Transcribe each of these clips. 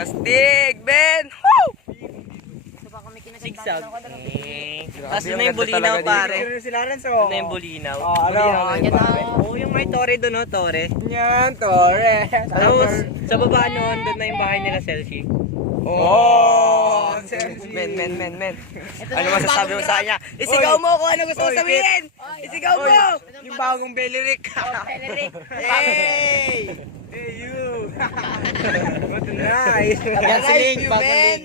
Astig, Ben! Woo! Sigsag. Tapos na yung bulinaw, pare. Doon na yung bulinaw. Bulinaw na yun, pare. Oo, yung may tore doon, no? Tore. Yan, Tore. Tapos, sa baba noon, doon na yung bahay nila, Celsi. Oh! Men. Ano masasabi mo sa kanya? Isigaw mo kung ano gusto mo sabihin! Isigaw mo! Yung bagong Belirik. Hey! Hey, you! What nice!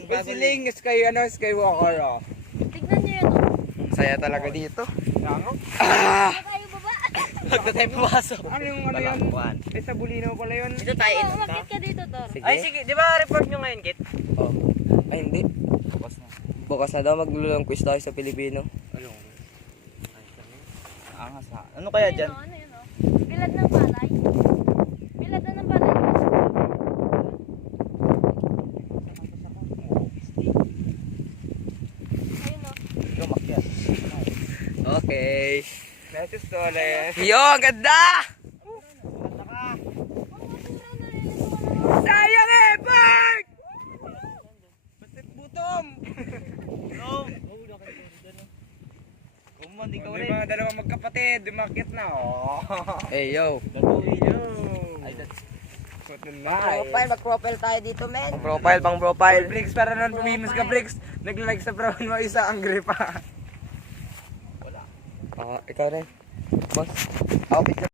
Basiling, Skywalker, oh. Tignan niyo yun, oh. Saya talaga dito. Lango? Tayo baba. Huwag na tayo pumasok. Ano yung ano yun? Eh, sa Bulinaw pala yun. Dito tayo. Umakit ka dito, Tor. Ay, sige. Di ba report nyo ngayon, Kit? Oh. Ay, hindi. Bukas na daw maglulong quiz tayo sa Pilipino. Angas ha. Ano kaya dyan? Ano yun, oh. Bilad ng palay. Bilad na ng palay. Ayun, oh. Lumakyat. Okay. Message to ulit. Yo, ang ganda! Sayang eh, Park! Basit butom! Kumandi ka Di ulit. ba dalawang magkapatid, dumakit na, oh. Hey, yo. Ay, that's... What nice. Mag-profile tayo dito, men. Pang profile. Bricks, para nun pumimos ka, Bricks. Nag-like sa brown mo, isa angry pa. Ikaw rin. Boss. Ako picture.